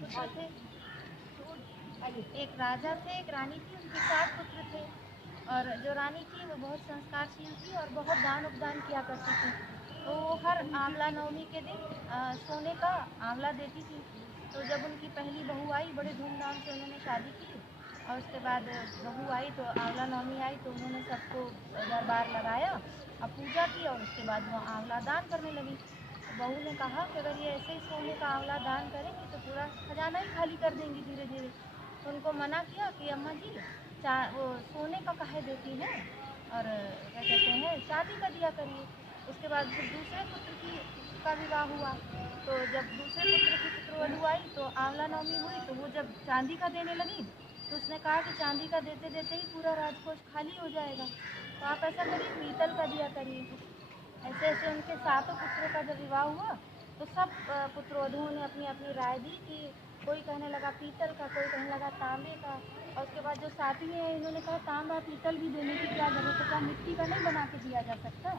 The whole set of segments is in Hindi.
पुत्र थे। एक राजा थे, एक रानी थी, उनके 7 पुत्र थे। और जो रानी थी वो बहुत संस्कारशील थी और बहुत दान उपदान किया करती थी। तो वो हर आंवला नवमी के दिन सोने का आंवला देती थी। तो जब उनकी पहली बहू आई, बड़े धूमधाम से उन्होंने शादी की और उसके बाद बहू आई तो आंवला नवमी आई तो उन्होंने सबको दरबार लगाया और पूजा की और उसके बाद वो आंवला दान करने लगी। तो बहू ने कहा कि अगर ये ऐसे ही सोने का आंवला दान करेंगी तो पूरा खजाना ही खाली कर देंगी धीरे धीरे। तो उनको मना किया कि अम्मा जी वो सोने का काहे देती हैं और क्या कहते हैं चांदी का दिया करिए। उसके बाद फिर दूसरे पुत्र का विवाह हुआ। तो जब दूसरे पुत्र की पुत्रवधू आई तो आंवला नवमी हुई तो वो जब चांदी का देने लगी तो उसने कहा कि चांदी का देते देते ही पूरा राजकोष खाली हो जाएगा, तो आप ऐसा करिए पीतल का दिया करिए। ऐसे ऐसे उनके 7 पुत्रों का जब विवाह हुआ तो सब पुत्रवधुओं ने अपनी अपनी राय दी कि कोई कहने लगा पीतल का, कोई कहने लगा तांबे का। और उसके बाद जो साथी हैं इन्होंने कहा तांबा पीतल भी देने की क्या ज़रूरत है, क्या मिट्टी का नहीं बना के दिया जा सकता,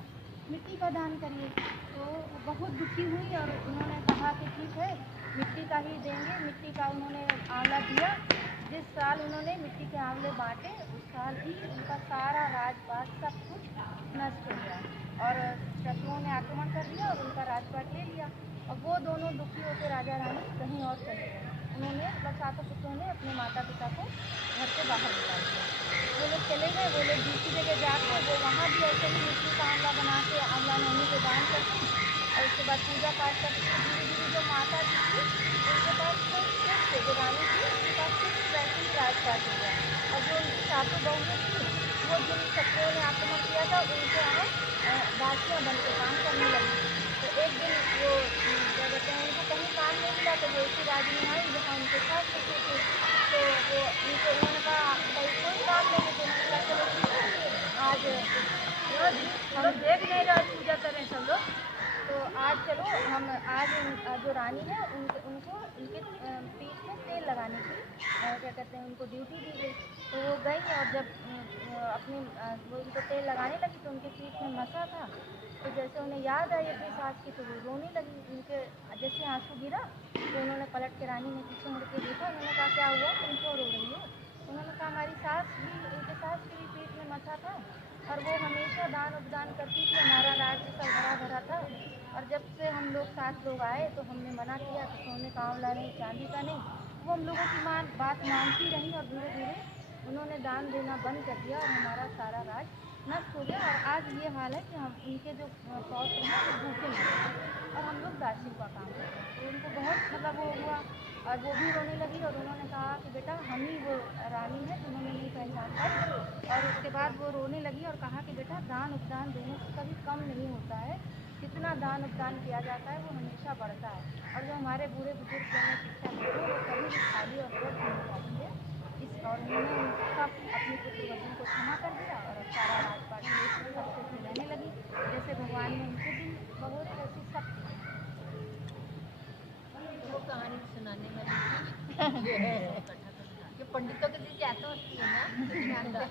मिट्टी का दान करिए। तो बहुत दुखी हुई और उन्होंने कहा कि ठीक है मिट्टी का ही देंगे। मिट्टी का उन्होंने आंवला दिया। जिस साल उन्होंने मिट्टी के आंवले बांटे उस साल ही उनका सारा राजपाट सब कुछ नष्ट हो गया और शत्रुओं ने आक्रमण कर दिया और उनका राजपाट ले लिया। और वो दोनों दुखी होकर राजा रानी कहीं और चले गए। उन्होंने मतलब 7 पुत्रों ने अपने माता पिता को घर से बाहर निकाल दिया। वो लोग चले गए, वो लोग दूसरी जगह जाकर वो वहाँ भी ऐसे ही मिट्टी का आंवला बना के आंवला नवमी को दान करती और उसके बाद पूजा पाठ करती। धीरे धीरे जो माता जी थी उनके पास फिर से जो रानी थी उनके पास फिर से वैसे ही राजपाट हो गया। और जो उनकी 7 बहुएं थी वो जिन शत्रुओं ने आक्रमण किया था उनके यहाँ दासियाँ बन के काम करने लगी। तो एक दिन वो क्या कहते हैं उनको कहीं काम नहीं मिला तो वो उसी राज्य में आई जहाँ उनके सास ससुर थे। तो वो उन्होंने कहा भाई कोई काम नहीं है तो उन्होंने कहा चलो ठीक है आज हम देख नहीं रहे पूजा करें सब लोग। तो आज चलो हम आज जो रानी है उनको उनके पीठ में तेल लगाने की क्या कहते हैं उनको ड्यूटी दी गई। तो वो गई और जब अपनी वो उनको तेल लगाने लगी तो उनके पीठ में मसा था। तो जैसे उन्हें याद आई अपनी सास की तो वो रोने लगी। उनके जैसे आंसू गिरा तो उन्होंने पलट के रानी ने पीछे मुड़ के देखा। उन्होंने कहा क्या हुआ तुम क्यों रो रही हो। उन्होंने कहा हमारी सास भी उनके सास के भी पीठ में मसा था और वो हमेशा दान उपदान करती थी, हमारा राज्य सब हरा भरा था। और जब से हम लोग 7 लोग आए तो हमने मना किया कि सोने का आंवला नहीं चांदी का नहीं। वो हम लोगों की बात मानती रही और धीरे धीरे उन्होंने दान देना बंद कर दिया और हमारा सारा राज नष्ट हो गया। और आज ये हाल है कि हम उनके जो पौत्र हैं वो भूखे मरे और हम लोग दासियों का काम करते हैं। तो उनको बहुत मतलब वो हुआ और वो भी रोने लगी और उन्होंने कहा कि बेटा हम ही वो रानी है तुम्होंने नहीं पहचान पाई। और उसके बाद वो रोने लगी और कहा कि बेटा दान उपदान देने से कभी कम नहीं होता है, जितना दान उपदान किया जाता है वो हमेशा बढ़ता है। और जो हमारे बूढ़े बुजुर्ग हमें शिक्षा देते हैं वो कभी भी खाली और व्यर्थ नहीं जाएंगे। इस और उन्होंने उन सब अपनी पुत्रवधुओं को क्षमा कर दिया और अब सारा राजपाट लेकर सब खुश रहने लगी। जैसे भगवान ने उनके दिन बहोरे वैसे सबके दिन। तो वो कहानी सुनाने वाली थी। ये पंडितों के दिन ज्यादा होती है ना।